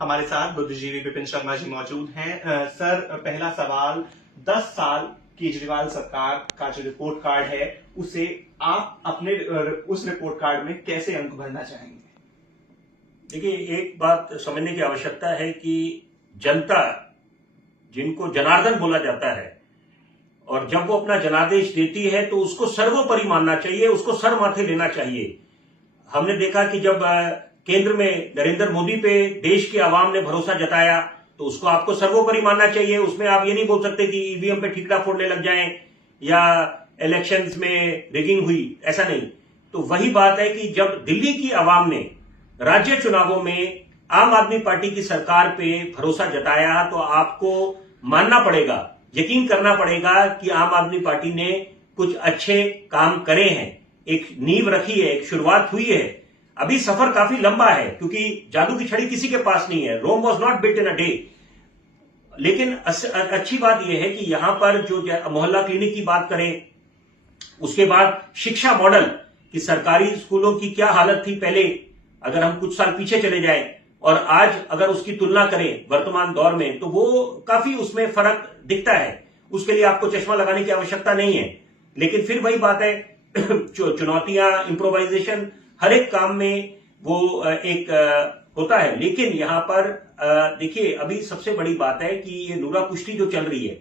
हमारे साथ बुद्धिजीवी विपिन शर्मा जी मौजूद हैं। सर, पहला सवाल, 10 साल केजरीवाल सरकार का जो रिपोर्ट कार्ड है उसे आप अपने उस रिपोर्ट कार्ड में कैसे अंक भरना चाहेंगे? देखिए, एक बात समझने की आवश्यकता है कि जनता, जिनको जनार्दन बोला जाता है, और जब वो अपना जनादेश देती है तो उसको सर्वोपरि मानना चाहिए, उसको सर माथे लेना चाहिए। हमने देखा कि जब केंद्र में नरेंद्र मोदी पे देश की आवाम ने भरोसा जताया तो उसको आपको सर्वोपरि मानना चाहिए। उसमें आप ये नहीं बोल सकते कि ईवीएम पे ठीकरा फोड़ने लग जाएं या इलेक्शंस में रिगिंग हुई, ऐसा नहीं। तो वही बात है कि जब दिल्ली की आवाम ने राज्य चुनावों में आम आदमी पार्टी की सरकार पे भरोसा जताया तो आपको मानना पड़ेगा, यकीन करना पड़ेगा कि आम आदमी पार्टी ने कुछ अच्छे काम करे हैं, एक नींव रखी है, एक शुरुआत हुई है। अभी सफर काफी लंबा है क्योंकि जादू की छड़ी किसी के पास नहीं है। Rome was not built in a day. लेकिन अच्छी बात यह है कि यहां पर जो मोहल्ला क्लिनिक की बात करें, उसके बाद शिक्षा मॉडल कि सरकारी स्कूलों की क्या हालत थी पहले, अगर हम कुछ साल पीछे चले जाएं और आज अगर उसकी तुलना करें वर्तमान दौर में, तो वो काफी उसमें फर्क दिखता है। उसके लिए आपको चश्मा लगाने की आवश्यकता नहीं है। लेकिन फिर वही बात है, चुनौतियां, इम्प्रोवाइजेशन हर एक काम में वो एक होता है। लेकिन यहां पर देखिए, अभी सबसे बड़ी बात है कि ये लूरा कुश्ती जो चल रही है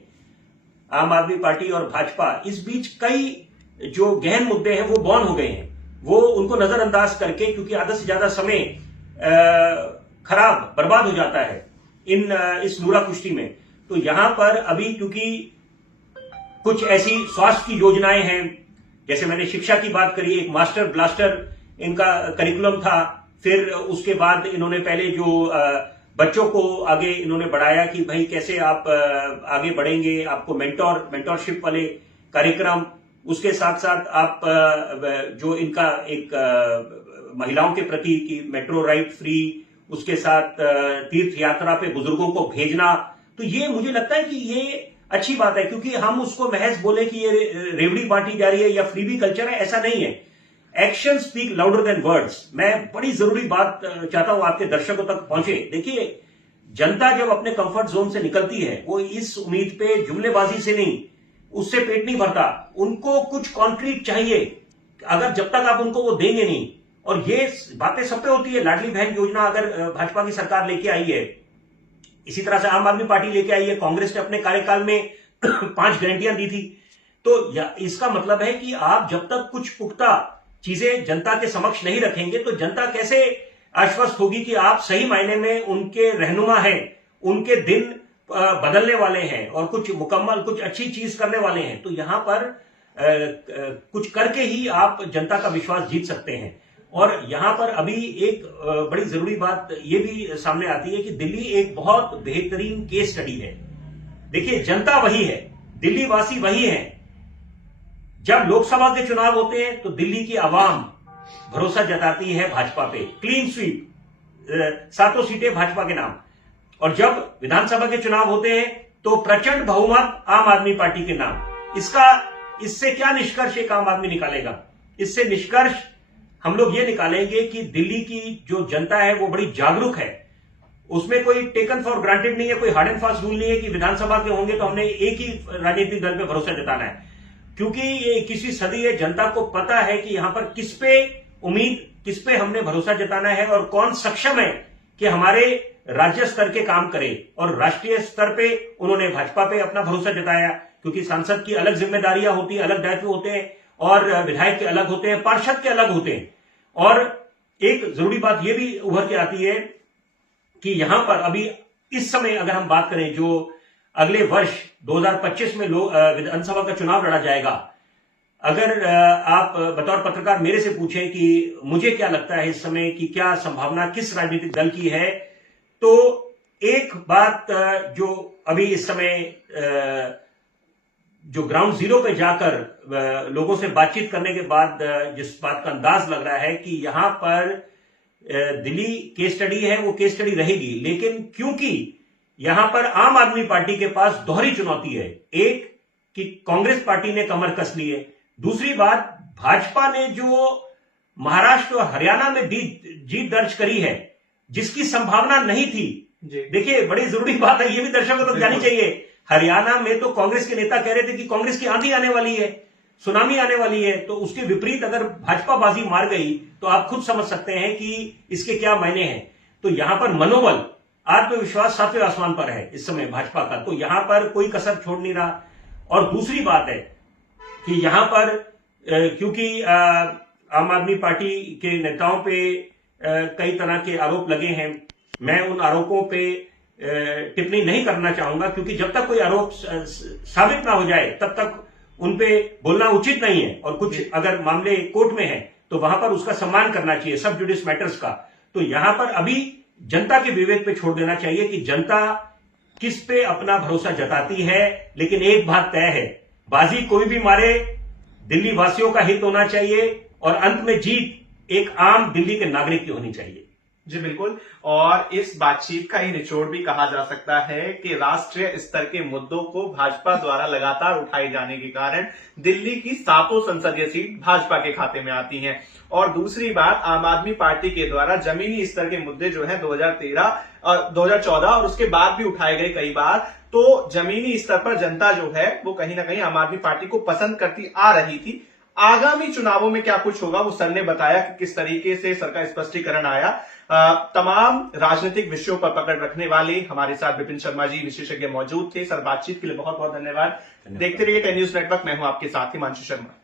आम आदमी पार्टी और भाजपा, इस बीच कई जो गहन मुद्दे हैं वो बॉर्न हो गए हैं। वो उनको नजरअंदाज करके, क्योंकि आधा से ज्यादा समय खराब बर्बाद हो जाता है इस लूरा कुश्ती में। तो यहां पर अभी क्योंकि कुछ ऐसी स्वास्थ्य की योजनाएं हैं, जैसे मैंने शिक्षा की बात करी, एक मास्टर ब्लास्टर इनका करिकुलम था। फिर उसके बाद इन्होंने पहले जो बच्चों को आगे इन्होंने बढ़ाया कि भाई कैसे आप आगे बढ़ेंगे, आपको मेंटोरशिप वाले कार्यक्रम। उसके साथ साथ आप जो इनका एक महिलाओं के प्रति कि मेट्रो राइड फ्री, उसके साथ तीर्थ यात्रा पे बुजुर्गों को भेजना। तो ये मुझे लगता है कि ये अच्छी बात है, क्योंकि हम उसको महज बोले कि ये रेवड़ी बांटी जा रही है या फ्रीबी कल्चर है, ऐसा नहीं है। Action speak louder than words. मैं बड़ी जरूरी बात चाहता हूं आपके दर्शकों तक पहुंचे। देखिए, जनता जब अपने कंफर्ट जोन से निकलती है, वो इस उम्मीद पे जुमलेबाजी से नहीं, उससे पेट नहीं भरता। उनको कुछ कॉन्क्रीट चाहिए। अगर जब तक आप उनको वो देंगे नहीं, और ये बातें सब पे होती है, लाडली बहन योजना अगर भाजपा की सरकार लेके आई है, इसी तरह से आम आदमी पार्टी लेके आई है, कांग्रेस ने अपने कार्यकाल में 5 गारंटियां दी थी। तो इसका मतलब है कि आप जब तक कुछ पुख्ता चीजें जनता के समक्ष नहीं रखेंगे तो जनता कैसे आश्वस्त होगी कि आप सही मायने में उनके रहनुमा हैं, उनके दिन बदलने वाले हैं और कुछ मुकम्मल, कुछ अच्छी चीज करने वाले हैं। तो यहां पर कुछ करके ही आप जनता का विश्वास जीत सकते हैं। और यहां पर अभी एक बड़ी जरूरी बात यह भी सामने आती है कि दिल्ली एक बहुत बेहतरीन केस स्टडी है। देखिए, जनता वही है, दिल्ली वासी वही है। जब लोकसभा के चुनाव होते हैं तो दिल्ली की आवाम भरोसा जताती है भाजपा पे, क्लीन स्वीप, 7 सीटें भाजपा के नाम। और जब विधानसभा के चुनाव होते हैं तो प्रचंड बहुमत आम आदमी पार्टी के नाम। इससे क्या निष्कर्ष एक आम आदमी निकालेगा? इससे निष्कर्ष हम लोग ये निकालेंगे कि दिल्ली की जो जनता है वो बड़ी जागरूक है। उसमें कोई टेकन फॉर ग्रांटेड नहीं है, कोई हार्ड एंड फास्ट रूल नहीं है कि विधानसभा के होंगे तो हमने एक ही राजनीतिक दल पे भरोसा जताना है। क्योंकि ये 21वीं सदी है, जनता को पता है कि यहां पर किस पे उम्मीद, किस पे हमने भरोसा जताना है और कौन सक्षम है कि हमारे राज्य स्तर के काम करे। और राष्ट्रीय स्तर पे उन्होंने भाजपा पे अपना भरोसा जताया, क्योंकि सांसद की अलग जिम्मेदारियां होती हैं, अलग दायित्व होते हैं, और विधायक के अलग होते हैं, पार्षद के अलग होते हैं। और एक जरूरी बात यह भी उभर के आती है कि यहां पर अभी इस समय अगर हम बात करें, जो अगले वर्ष 2025 में विधानसभा का चुनाव लड़ा जाएगा, अगर आप बतौर पत्रकार मेरे से पूछें कि मुझे क्या लगता है इस समय की क्या संभावना किस राजनीतिक दल की है, तो एक बात जो अभी इस समय जो ग्राउंड जीरो पे जाकर लोगों से बातचीत करने के बाद जिस बात का अंदाज लग रहा है कि यहां पर दिल्ली केस स्टडी है, वो केस स्टडी रहेगी। लेकिन क्योंकि यहां पर आम आदमी पार्टी के पास दोहरी चुनौती है, एक कि कांग्रेस पार्टी ने कमर कस ली है, दूसरी बात भाजपा ने जो महाराष्ट्र और हरियाणा में जीत दर्ज करी है, जिसकी संभावना नहीं थी। जी। देखिए, बड़ी जरूरी बात है, ये भी दर्शकों तक जानी चाहिए। हरियाणा में तो कांग्रेस के नेता कह रहे थे कि कांग्रेस की आंधी आने वाली है, सुनामी आने वाली है। तो उसके विपरीत अगर भाजपा बाजी मार गई तो आप खुद समझ सकते हैं कि इसके क्या मायने हैं। तो यहां पर मनोबल, आत्मविश्वास 7वें आसमान पर है इस समय भाजपा का। तो यहां पर कोई कसर छोड़ नहीं रहा। और दूसरी बात है कि यहां पर क्योंकि आम आदमी पार्टी के नेताओं पे कई तरह के आरोप लगे हैं, मैं उन आरोपों पे टिप्पणी नहीं करना चाहूंगा, क्योंकि जब तक कोई आरोप साबित ना हो जाए तब तक उन पे बोलना उचित नहीं है। और कुछ अगर मामले कोर्ट में है तो वहां पर उसका सम्मान करना चाहिए, सब जुडिस मैटर्स का। तो यहां पर अभी जनता के विवेक पे छोड़ देना चाहिए कि जनता किस पे अपना भरोसा जताती है। लेकिन एक बात तय है, बाजी कोई भी मारे, दिल्ली वासियों का हित होना चाहिए और अंत में जीत एक आम दिल्ली के नागरिक की होनी चाहिए। जी बिल्कुल। और इस बातचीत का ही निचोड़ भी कहा जा सकता है कि राष्ट्रीय स्तर के मुद्दों को भाजपा द्वारा लगातार उठाए जाने के कारण दिल्ली की 7 संसदीय सीट भाजपा के खाते में आती हैं। और दूसरी बात, आम आदमी पार्टी के द्वारा जमीनी स्तर के मुद्दे जो है 2014 और उसके बाद भी उठाए गए कई बार। तो जमीनी स्तर पर जनता जो है वो कहीं ना कहीं आम आदमी पार्टी को पसंद करती आ रही थी। आगामी चुनावों में क्या कुछ होगा वो सर ने बताया कि किस तरीके से सर का स्पष्टीकरण आया। तमाम राजनीतिक विषयों पर पकड़ रखने वाले हमारे साथ विपिन शर्मा जी विशेषज्ञ मौजूद थे। सर, बातचीत के लिए बहुत बहुत धन्यवाद। देखते रहिए 10 न्यूज नेटवर्क। मैं हूं आपके साथ हिमांशु शर्मा।